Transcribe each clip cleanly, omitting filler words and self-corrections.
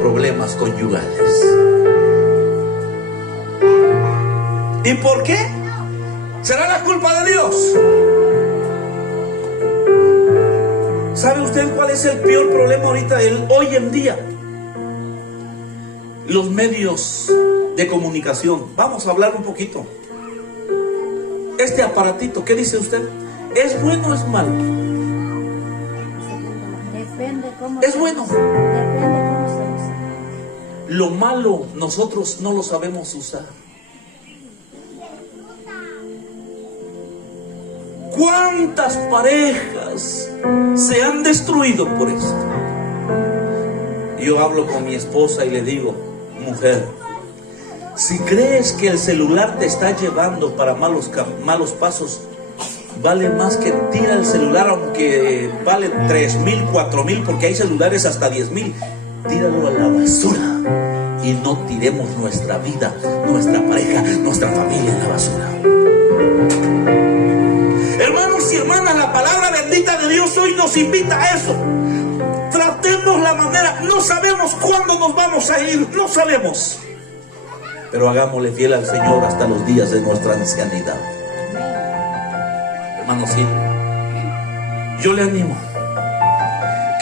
problemas conyugales. ¿Y por qué? ¿Será la culpa de Dios? ¿Sabe usted cuál es el peor problema ahorita, hoy en día? Los medios de comunicación. Vamos a hablar un poquito. Este aparatito, ¿qué dice usted? ¿Es bueno o es malo? Depende cómo es bueno. Depende cómo se usa. Lo malo nosotros no lo sabemos usar. ¿Cuántas parejas se han destruido por esto? Yo hablo con mi esposa y le digo: mujer, si crees que el celular te está llevando para malos pasos, vale más que tira el celular, aunque vale 3,000, 4,000, porque hay celulares hasta 10,000. Tíralo a la basura y no tiremos nuestra vida, nuestra pareja, nuestra familia en la basura. Hermanos y hermanas, la palabra bendita de Dios hoy nos invita a eso. Tratemos la manera. No sabemos cuándo nos vamos a ir, no sabemos, pero hagámosle fiel al Señor hasta los días de nuestra ancianidad. Hermanos, sí, yo le animo.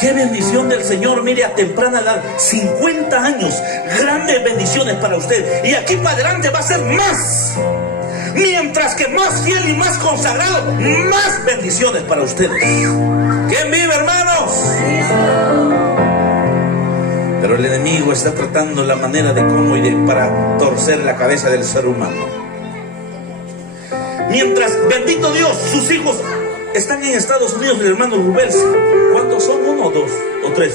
Qué bendición del Señor. Mire, a temprana edad, 50 años, grandes bendiciones para usted. Y aquí para adelante va a ser más. Mientras que más fiel y más consagrado, más bendiciones para ustedes. ¿Quién vive, hermanos? Pero el enemigo está tratando la manera de cómo para torcer la cabeza del ser humano. Mientras, bendito Dios, sus hijos están en Estados Unidos, el hermano Rubén. ¿Cuántos son? ¿1 o 2 o 3?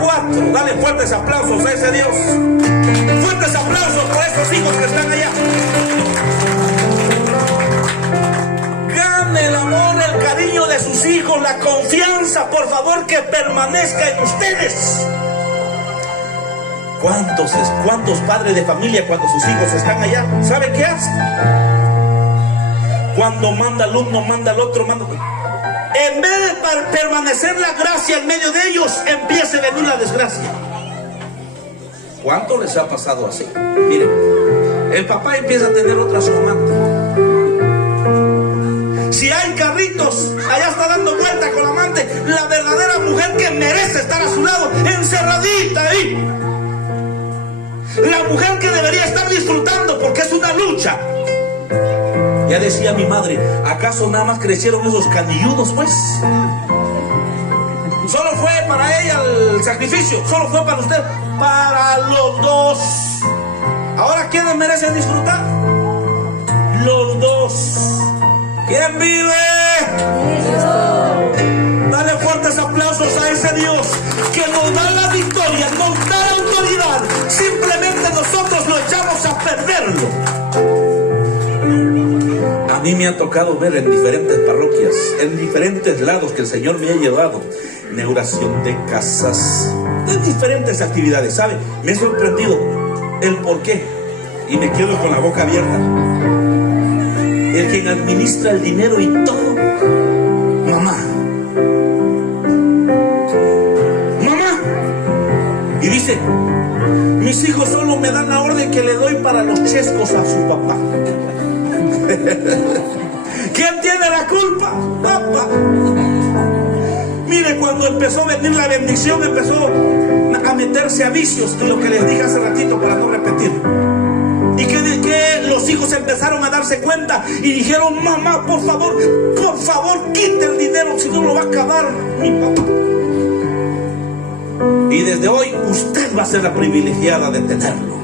4. Dale fuertes aplausos a ese Dios. Fuertes aplausos por esos hijos que están allá. Gane el amor, el cariño de sus hijos, la confianza, por favor, que permanezca en ustedes. ¿Cuántos padres de familia, cuando sus hijos están allá, sabe qué hacen? Cuando manda el uno, manda el otro, en vez de permanecer la gracia en medio de ellos, empieza a venir la desgracia. ¿Cuánto les ha pasado así? Miren, el papá empieza a tener otra su amante. Si hay carritos, allá está dando vuelta con la amante, la verdadera mujer que merece estar a su lado, encerradita ahí. La mujer que debería estar disfrutando, porque es una lucha. Ya decía mi madre, ¿acaso nada más crecieron esos canilludos, pues? Solo fue para ella el sacrificio, solo fue para usted, para los dos. Ahora, ¿quiénes merecen disfrutar? Los dos. ¿Quién vive? Dale fuertes aplausos a ese Dios que nos da la victoria, nos da la autoridad. Simplemente nosotros lo echamos a perderlo. A mí me ha tocado ver en diferentes parroquias, en diferentes lados que el Señor me ha llevado, inauguración de casas, de diferentes actividades, ¿sabe? Me he sorprendido el por qué, y me quedo con la boca abierta. El quien administra el dinero y todo, mamá. Y dice, mis hijos solo me dan la orden que le doy para los chescos a su papá. ¿Quién tiene la culpa? Papá. Mire, cuando empezó a venir la bendición, empezó a meterse a vicios, y lo que les dije hace ratito para no repetir. Y que los hijos empezaron a darse cuenta y dijeron, mamá, por favor, quite el dinero, si no lo va a acabar mi papá. Y desde hoy usted va a ser la privilegiada de tenerlo.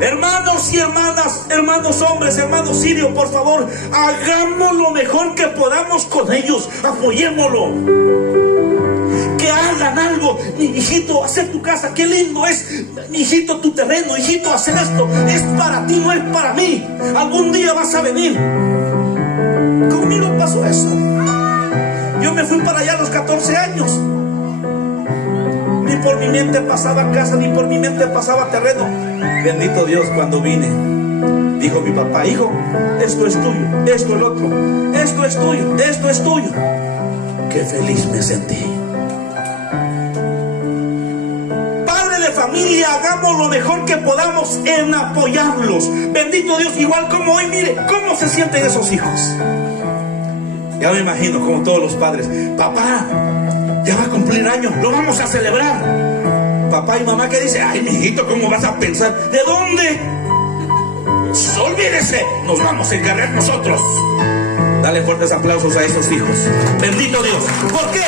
Hermanos y hermanas, hermanos hombres, hermanos sirios, por favor, hagamos lo mejor que podamos con ellos, apoyémoslo. Que hagan algo. Mi hijito, hacer tu casa, qué lindo es. Mi hijito, tu terreno, hijito, hacer esto. Es para ti, no es para mí. Algún día vas a venir. Conmigo pasó eso. Yo me fui para allá a los 14 años. Ni por mi mente pasaba casa, ni por mi mente pasaba terreno. Bendito Dios, cuando vine, dijo mi papá, hijo, esto es tuyo, esto es lo otro, esto es tuyo, esto es tuyo. Qué feliz me sentí. familia, hagamos lo mejor que podamos en apoyarlos. Bendito Dios, igual como hoy, mire cómo se sienten esos hijos. Ya me imagino como todos los padres: papá, ya va a cumplir años, lo vamos a celebrar. Papá y mamá que dice: ay, mijito, ¿cómo vas a pensar? ¿De dónde? Olvídese, nos vamos a encargar nosotros. Dale fuertes aplausos a esos hijos. Bendito Dios. ¿Por qué?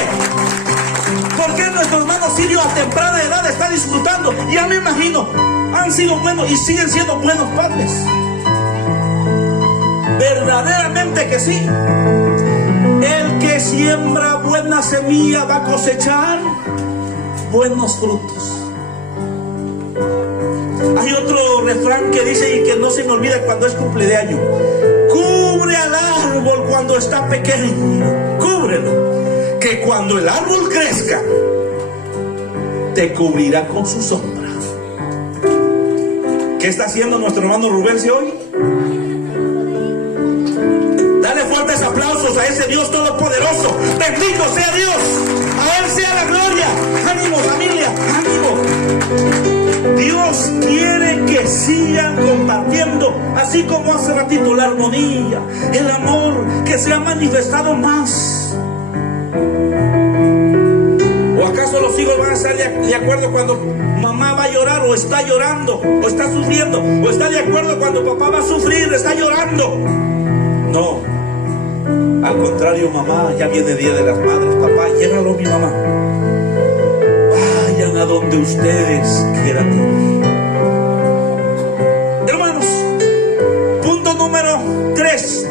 Porque nuestro hermano Sirio a temprana edad está disfrutando. Ya me imagino, han sido buenos y siguen siendo buenos padres. Verdaderamente que sí. El que siembra buena semilla va a cosechar buenos frutos. Hay otro refrán que dice, y que no se me olvida cuando es cumpleaños: cubre al árbol cuando está pequeño, cúbrelo, que cuando el árbol crezca te cubrirá con su sombra. ¿Qué está haciendo nuestro hermano Rubencio hoy? Dale fuertes aplausos a ese Dios todopoderoso. Bendito sea Dios, a Él sea la gloria. Ánimo, familia, ánimo. Dios quiere que sigan compartiendo, así como hace ratito, la armonía, el amor, que se ha manifestado más. ¿O acaso los hijos van a estar de acuerdo cuando mamá va a llorar, o está llorando, o está sufriendo? ¿O está de acuerdo cuando papá va a sufrir, está llorando? No, al contrario, mamá, ya viene Día de las Madres. Papá, llévalo, mi mamá. Vayan a donde ustedes quieran ir. Hermanos, punto número 3.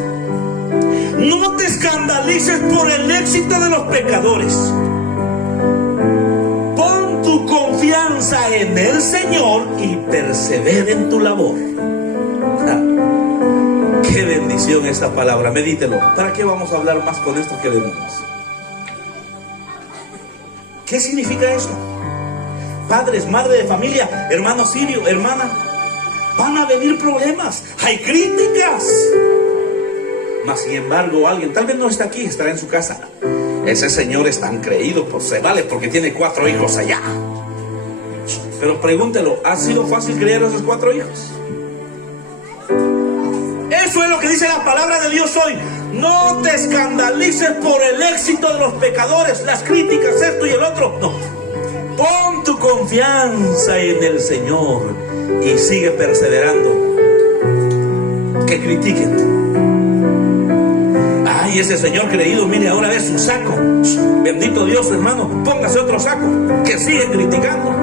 No te escandalices por el éxito de los pecadores. Pon tu confianza en el Señor y persevera en tu labor. Qué bendición esta palabra, medítelo. ¿Para qué vamos a hablar más con esto que de menos? ¿Qué significa esto? Padres, madre de familia, hermano Sirio, hermana, van a venir problemas, hay críticas. Mas sin embargo, alguien, tal vez no está aquí, estará en su casa: ese señor es tan creído, pues se vale porque tiene 4 hijos allá. Pero pregúntelo, ¿ha sido fácil criar a esos 4 hijos? Eso es lo que dice la palabra de Dios hoy. No te escandalices por el éxito de los pecadores, las críticas, esto y el otro. No, pon tu confianza en el Señor y sigue perseverando. Que critiquen: ay, ese señor creído, mire, ahora es su saco. Bendito Dios, hermano, póngase otro saco. Que siguen criticando.